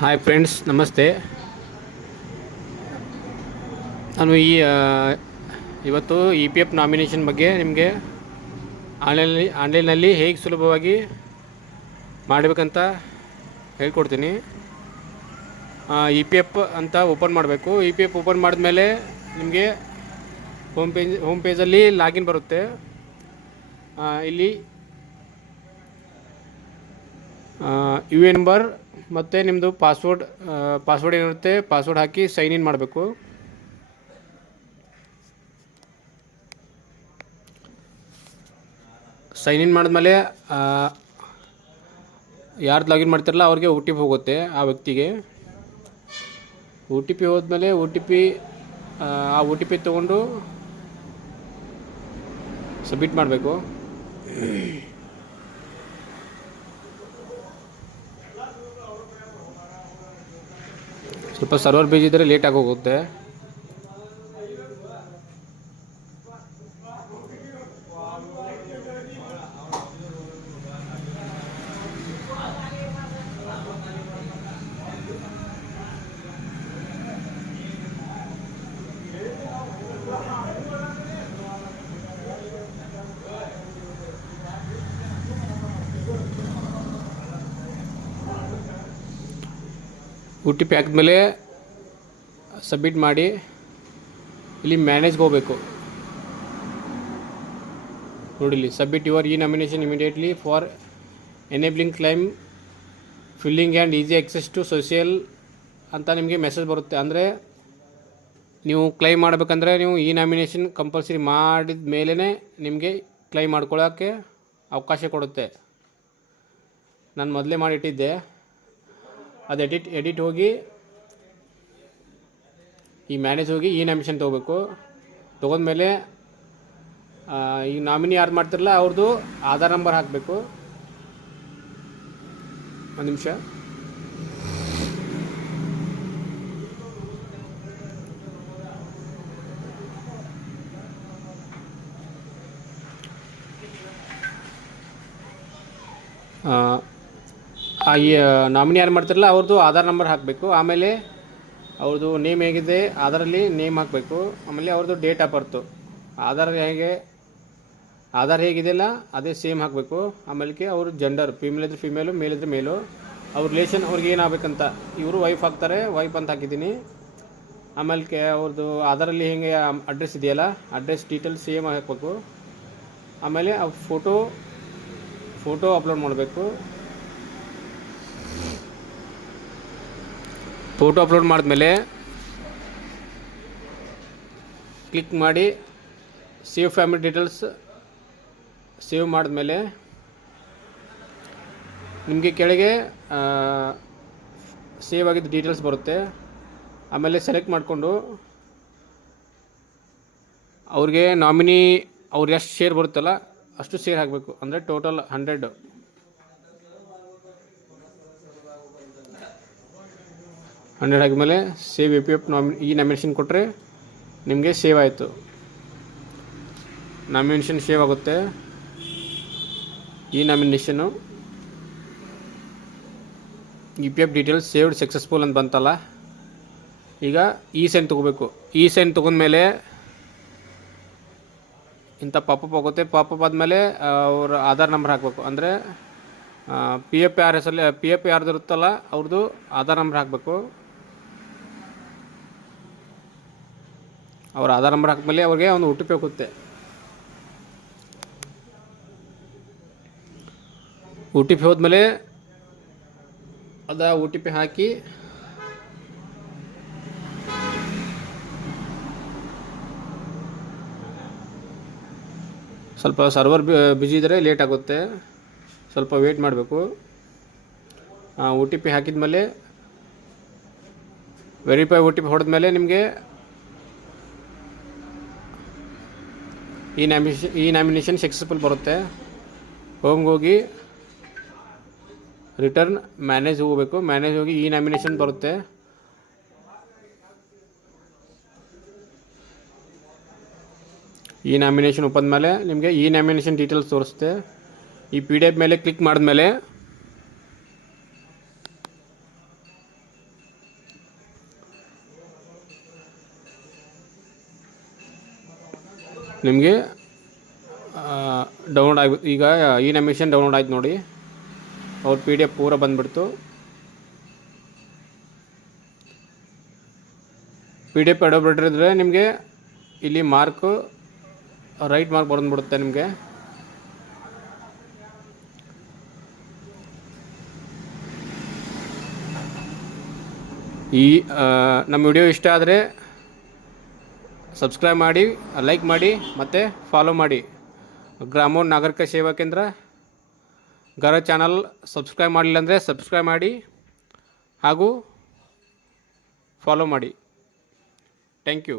Hi friends ನಮಸ್ತೆ. ನಾನು ಈ ಇವತ್ತು ಇ ಪಿ ಎಫ್ ನಾಮಿನೇಷನ್ ಬಗ್ಗೆ ನಿಮಗೆ ಆನ್ಲೈನಲ್ಲಿ ಆನ್ಲೈನಲ್ಲಿ ಹೇಗೆ ಸುಲಭವಾಗಿ ಮಾಡಬೇಕಂತ ಹೇಳ್ಕೊಡ್ತೀನಿ. ಇ ಪಿ ಎಫ್ ಅಂತ ಓಪನ್ ಮಾಡಬೇಕು. ಇ ಪಿ ಎಫ್ ಓಪನ್ ಮಾಡಿದ್ಮೇಲೆ ನಿಮಗೆ ಹೋಮ್ ಪೇಜ್ ಹೋಮ್ ಪೇಜಲ್ಲಿ ಲಾಗಿನ್ ಬರುತ್ತೆ. ಇಲ್ಲಿ ಯು ಎ ನಂಬರ್ ಮತ್ತು ನಿಮ್ಮದು ಪಾಸ್ವರ್ಡ್ ಪಾಸ್ವರ್ಡ್ ಏನಿರುತ್ತೆ? ಪಾಸ್ವರ್ಡ್ ಹಾಕಿ ಸೈನ್ ಇನ್ ಮಾಡಬೇಕು. ಸೈನ್ ಇನ್ ಮಾಡಿದ್ಮೇಲೆ ಯಾರ್ದು ಲಾಗಿನ್ ಮಾಡ್ತಿರಲ್ಲ ಅವ್ರಿಗೆ ಒ ಟಿ ಪಿ ಹೋಗುತ್ತೆ ಆ ವ್ಯಕ್ತಿಗೆ. ಒ ಟಿ ಪಿ ಹೋದ್ಮೇಲೆ ಒ ಟಿ ಪಿ ಆ ಒ ಟಿ ಪಿ ತೊಗೊಂಡು ಸಬ್ಮಿಟ್ ಮಾಡಬೇಕು. ಸ್ವಲ್ಪ ಸರ್ವರ್ ಬೇಜ್ ಇದ್ದರೆ ಲೇಟಾಗಿ ಹೋಗುತ್ತೆ. ಒ ಟಿ ಪಿ ಹಾಕಿದ್ಮೇಲೆ ಸಬ್ಮಿಟ್ ಮಾಡಿ, ಇಲ್ಲಿ ಮ್ಯಾನೇಜ್ಗೆ ಹೋಗಬೇಕು. ನೋಡಿಲಿ submit your E nomination immediately for enabling claim, filling and easy access to social ಅಂತ ನಿಮಗೆ ಮೆಸೇಜ್ ಬರುತ್ತೆ. ಅಂದರೆ ನೀವು ಕ್ಲೈಮ್ ಮಾಡಬೇಕಂದ್ರೆ ನೀವು ಈ ನಾಮಿನೇಷನ್ ಕಂಪಲ್ಸರಿ ಮಾಡಿದ ಮೇಲೇ ನಿಮಗೆ ಕ್ಲೈಮ್ ಮಾಡ್ಕೊಳ್ಳೋಕ್ಕೆ ಅವಕಾಶ ಕೊಡುತ್ತೆ. ನಾನು ಮೊದಲೇ ಮಾಡಿಟ್ಟಿದ್ದೆ. ಅದು ಎಡಿಟ್ ಎಡಿಟ್ ಹೋಗಿ, ಈ ಮ್ಯಾನೇಜ್ ಹೋಗಿ ಈ ನಾಮಿನೇಷನ್ ತೊಗೋಬೇಕು. ತೊಗೊಂಡ್ಮೇಲೆ ಈ ನಾಮಿನಿ ಯಾರು ಮಾಡ್ತಿರಲ್ಲ ಅವ್ರದ್ದು ಆಧಾರ್ ನಂಬರ್ ಹಾಕಬೇಕು. ಒಂದು ನಿಮಿಷ. ಈ ನಾಮಿನಿ ಯಾರು ಮಾಡ್ತಿರಲ್ಲ ಅವ್ರದ್ದು ಆಧಾರ್ ನಂಬರ್ ಹಾಕಬೇಕು. ಆಮೇಲೆ ಅವ್ರದ್ದು ನೇಮ್ ಹೇಗಿದೆ ಆಧಾರಲ್ಲಿ ನೇಮ್ ಹಾಕಬೇಕು. ಆಮೇಲೆ ಅವ್ರದ್ದು ಡೇಟ್ ಆಫ್ ಬರ್ತು ಆಧಾರ್ ಹೇಗೆ, ಆಧಾರ್ ಹೇಗಿದೆಯಲ್ಲ ಅದೇ ಸೇಮ್ ಹಾಕಬೇಕು. ಆಮೇಲೆ ಅವ್ರ ಜೆಂಡರ್ ಫಿಮೇಲ್ ಇದ್ರೆ ಫಿಮೇಲು ಮೇಲ್ ಇದ್ರೆ ಮೇಲು ಅವ್ರ ರಿಲೇಷನ್ ಅವ್ರಿಗೆ ಏನಾಗಬೇಕಂತ. ಇವರು ವೈಫ್ ಹಾಕ್ತಾರೆ ವೈಫ್ ಅಂತ ಹಾಕಿದ್ದೀನಿ. ಆಮೇಲೆ ಅವ್ರದ್ದು ಆಧಾರಲ್ಲಿ ಹೇಗೆ ಅಡ್ರೆಸ್ ಇದೆಯಲ್ಲ ಅಡ್ರೆಸ್ ಡೀಟೇಲ್ಸ್ ಸೇಮ್ ಹಾಕಬೇಕು. ಆಮೇಲೆ ಆ ಫೋಟೋ ಫೋಟೋ ಅಪ್ಲೋಡ್ ಮಾಡಬೇಕು. ಫೋಟೋ ಅಪ್ಲೋಡ್ ಮಾಡಿದ್ಮೇಲೆ ಕ್ಲಿಕ್ ಮಾಡಿ ಸೇವ್ ಫ್ಯಾಮಿಲಿ ಡೀಟೇಲ್ಸ್ ಸೇವ್ ಮಾಡಿದ್ಮೇಲೆ ನಿಮಗೆ ಕೆಳಗೆ ಸೇವ್ ಆಗಿದ್ದ ಡೀಟೇಲ್ಸ್ ಬರುತ್ತೆ. ಆಮೇಲೆ ಸೆಲೆಕ್ಟ್ ಮಾಡಿಕೊಂಡು ಅವ್ರಿಗೆ ನಾಮಿನಿ ಅವ್ರು ಎಷ್ಟು ಶೇರ್ ಬರುತ್ತಲ್ಲ ಅಷ್ಟು ಶೇರ್ ಹಾಕಬೇಕು. ಅಂದರೆ ಟೋಟಲ್ ಹಂಡ್ರೆಡ್. ಹಂಡ್ರೆಡ್ ಆಗಿದ್ಮೇಲೆ ಸೇವ್ ಯು ಪಿ ಎಫ್ ನಾಮಿ ಈ ನಾಮಿನೇಷನ್ ಕೊಟ್ಟರೆ ನಿಮಗೆ ಸೇವ್ ಆಯಿತು. ನಾಮಿನೇಷನ್ ಸೇವ್ ಆಗುತ್ತೆ. ಈ nomination U P F details saved successful ಅಂತ ಬಂತಲ್ಲ. ಈಗ ಈ ಸೈನ್ ತೊಗೋಬೇಕು. ಈ ಸೈನ್ ತೊಗೊಂಡ್ಮೇಲೆ ಇಂಥ ಪಾಪಪ್ ಆಗುತ್ತೆ. ಪಾಪಪ್ ಆದಮೇಲೆ ಅವ್ರ ಆಧಾರ್ ನಂಬರ್ ಹಾಕಬೇಕು. ಅಂದರೆ ಪಿ ಎಫ್ ಆರ್ ಹೆಸರಲ್ಲಿ ಪಿ ಎಫ್ ಯಾರ್ದು ಇರುತ್ತಲ್ಲ ಅವ್ರದ್ದು ಆಧಾರ್ ನಂಬರ್ ಹಾಕಬೇಕು. ಅವ್ರ ಆಧಾರ್ ನಂಬರ್ ಹಾಕಿದ್ಮೇಲೆ ಅವ್ರಿಗೆ ಒಂದು ಒ ಟಿ ಪಿ ಹೋಗುತ್ತೆ. ಒ ಟಿ ಪಿ ಹೋದ್ಮೇಲೆ ಅದ ಒ ಟಿ ಪಿ ಹಾಕಿ ಸ್ವಲ್ಪ ಸರ್ವರ್ ಬಿಜಿ ಇದ್ದರೆ ಲೇಟ್ ಆಗುತ್ತೆ. ಸ್ವಲ್ಪ ವೇಟ್ ಮಾಡಬೇಕು. ಒ ಟಿ ಪಿ ಹಾಕಿದ್ಮೇಲೆ ವೆರಿಫೈ ಒ ಟಿ ಪಿ ಹೊಡೆದ್ಮೇಲೆ ನಿಮಗೆ ಈ ನಾಮಿನೇಷನ್ ಈ ನಾಮಿನೇಷನ್ ಸಕ್ಸಸ್ಫುಲ್ ಬರುತ್ತೆ. ಹೋಮ್ಗೆ ಹೋಗಿ ರಿಟರ್ನ್ ಮ್ಯಾನೇಜ್ ಹೋಗಬೇಕು ಮ್ಯಾನೇಜ್ ಹೋಗಿ ಈ ನಾಮಿನೇಷನ್ ಬರುತ್ತೆ. ಈ ನಾಮಿನೇಷನ್ ಓಪನ್ ಮೇಲೆ ನಿಮಗೆ ಈ ನಾಮಿನೇಷನ್ ಡೀಟೇಲ್ಸ್ ತೋರಿಸುತ್ತೆ. ಈ ಪಿ ಡಿ ಎಫ್ ಮೇಲೆ ಕ್ಲಿಕ್ ಮಾಡಿದ್ಮೇಲೆ ನಿಮಗೆ ಡೌನ್ಲೋಡ್ ಆಗಿ ಈಗ ಈ ನಮಿಷನ್ ಡೌನ್ಲೋಡ್ ಆಯ್ತು ನೋಡಿ. ಅವ್ರ ಪಿ ಡಿ ಎಫ್ ಪೂರ ಬಂದ್ಬಿಡ್ತು. ಪಿ ಡಿ ಎಫ್ ಎಡಬಿಟ್ಟಿದ್ರೆ ನಿಮಗೆ ಇಲ್ಲಿ ಮಾರ್ಕು ರೈಟ್ ಮಾರ್ಕ್ ಬಂದುಬಿಡುತ್ತೆ ನಿಮಗೆ. ಈ ನಮ್ಮ ವಿಡಿಯೋ ಇಷ್ಟ ಆದರೆ ಸಬ್ಸ್ಕ್ರೈಬ್ ಮಾಡಿ ಲೈಕ್ ಮಾಡಿ, ಮತ್ತು ಫಾಲೋ ಮಾಡಿ. ಗ್ರಾಮೋ ನಾಗರಿಕ ಸೇವಾ ಕೇಂದ್ರ. ಗರ ಚಾನಲ್ ಸಬ್ಸ್ಕ್ರೈಬ್ ಮಾಡಲಿಲ್ಲ ಅಂದರೆ ಸಬ್ಸ್ಕ್ರೈಬ್ ಮಾಡಿ ಹಾಗೂ ಫಾಲೋ ಮಾಡಿ. Thank you